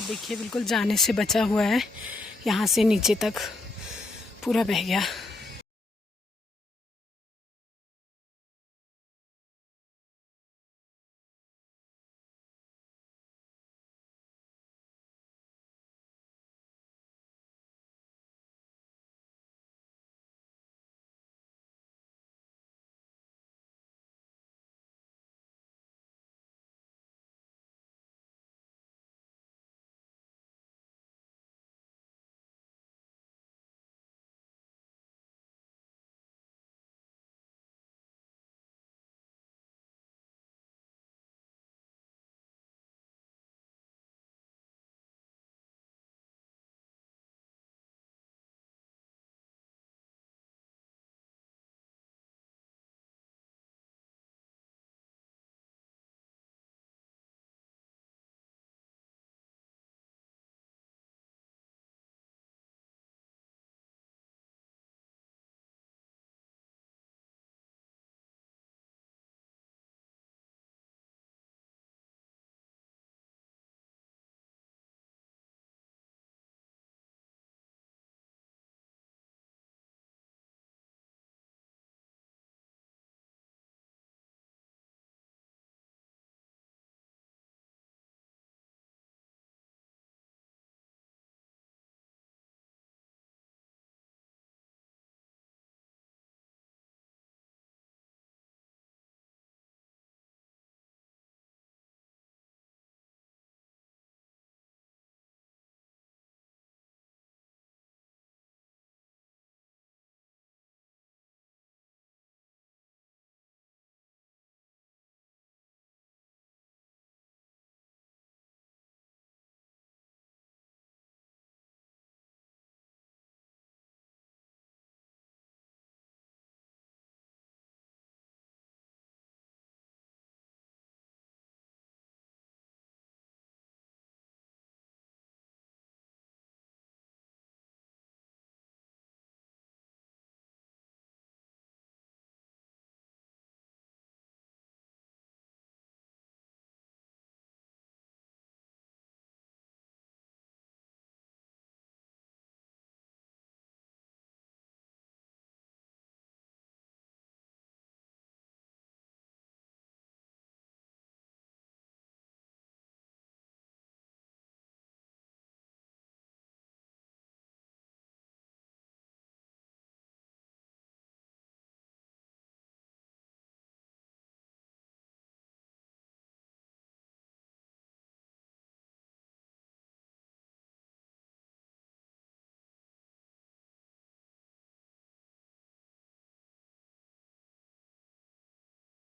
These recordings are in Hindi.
हालत देखिए, बिल्कुल जाने से बचा हुआ है। यहाँ से नीचे तक पूरा बह गया।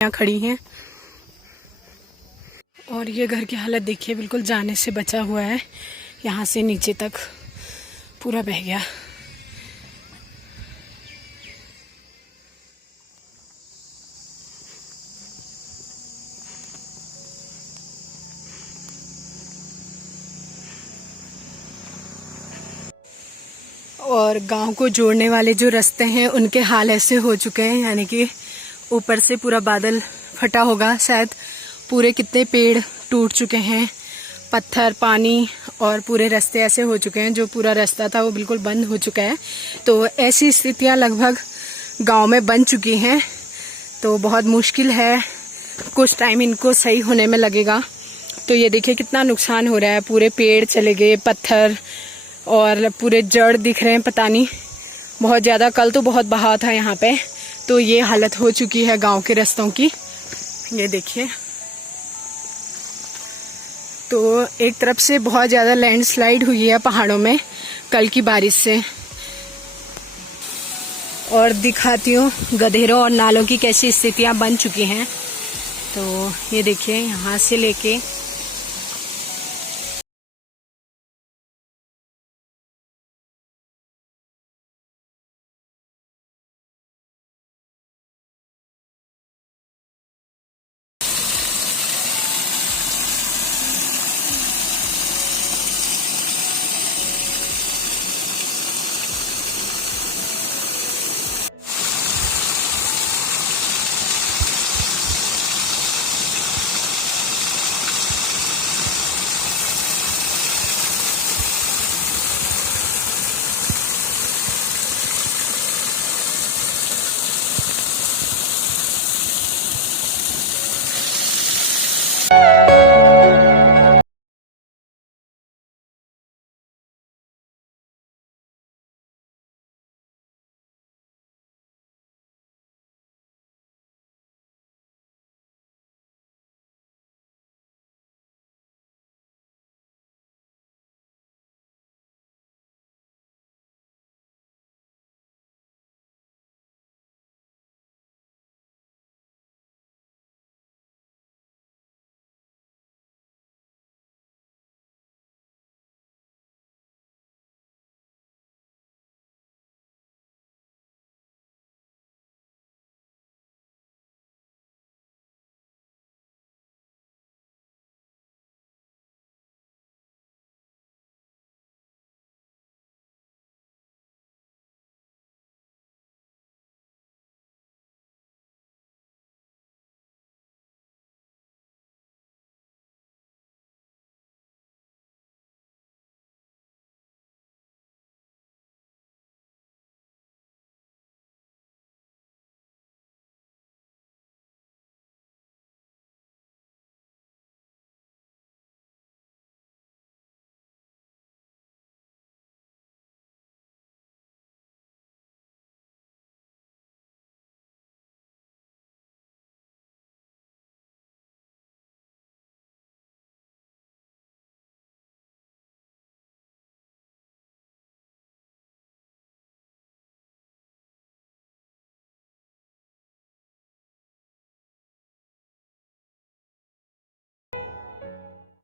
यहाँ खड़ी हैं और ये घर की हालत देखिए, बिल्कुल जाने से बचा हुआ है। यहाँ से नीचे तक पूरा बह गया। और गांव को जोड़ने वाले जो रास्ते हैं उनके हाल ऐसे हो चुके हैं, यानी कि ऊपर से पूरा बादल फटा होगा शायद। पूरे कितने पेड़ टूट चुके हैं, पत्थर, पानी और पूरे रास्ते ऐसे हो चुके हैं। जो पूरा रास्ता था वो बिल्कुल बंद हो चुका है। तो ऐसी स्थितियां लगभग गांव में बन चुकी हैं। तो बहुत मुश्किल है, कुछ टाइम इनको सही होने में लगेगा। तो ये देखिए कितना नुकसान हो रहा है। पूरे पेड़ चले गए, पत्थर और पूरे जड़ दिख रहे हैं, पता नहीं बहुत ज़्यादा। कल तो बहुत बहाव था यहाँ पे। तो ये हालत हो चुकी है गांव के रास्तों की, ये देखिए। तो एक तरफ से बहुत ज़्यादा लैंडस्लाइड हुई है पहाड़ों में कल की बारिश से। और दिखाती हूँ गधेरों और नालों की कैसी स्थितियाँ बन चुकी हैं। तो ये देखिए, यहाँ से लेके